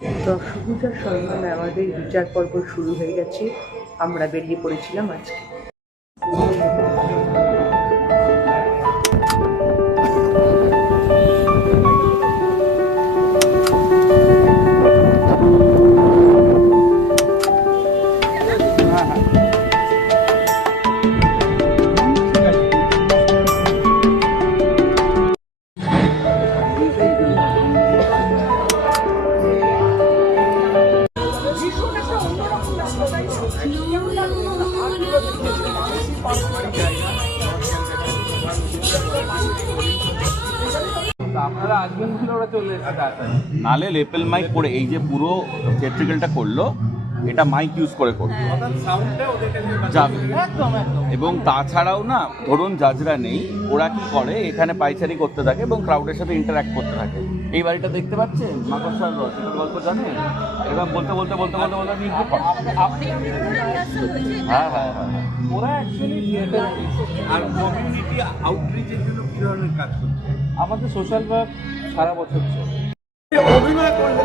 দশভূজার সন্ধানে আমাদের বিচার পর্ব শুরু হয়ে গেছে। আমরা বেরিয়ে পড়েছিলাম আজকে। নালে লেপেল মাইক করে এই যে পুরো থিয়েট্রিক্যালটা করলো, এটা মাইক ইউজ করে করলো যাবে। এবং তাছাড়াও না, ধরুন জাজরা নেই, ওরা কি করে এখানে পাইচারি করতে থাকে এবং ক্রাউডের সাথে ইন্টারঅ্যাক্ট করতে থাকে। এই বাড়িটা দেখতে পাচ্ছেন, মাকড়সার রস, এটার গল্প জানেন? এরকম বলতে বলতে বলতে বলতে বলতে হ্যাঁ হ্যাঁ হ্যাঁ, ওরা অ্যাকচুয়ালি থিয়েটার আর কমিউনিটি আউটরিচের জন্য কী ধরনের কাজ করছে? আমাদের সোশ্যাল ওয়ার্ক সারা বছর চলে। অভিনয় করলে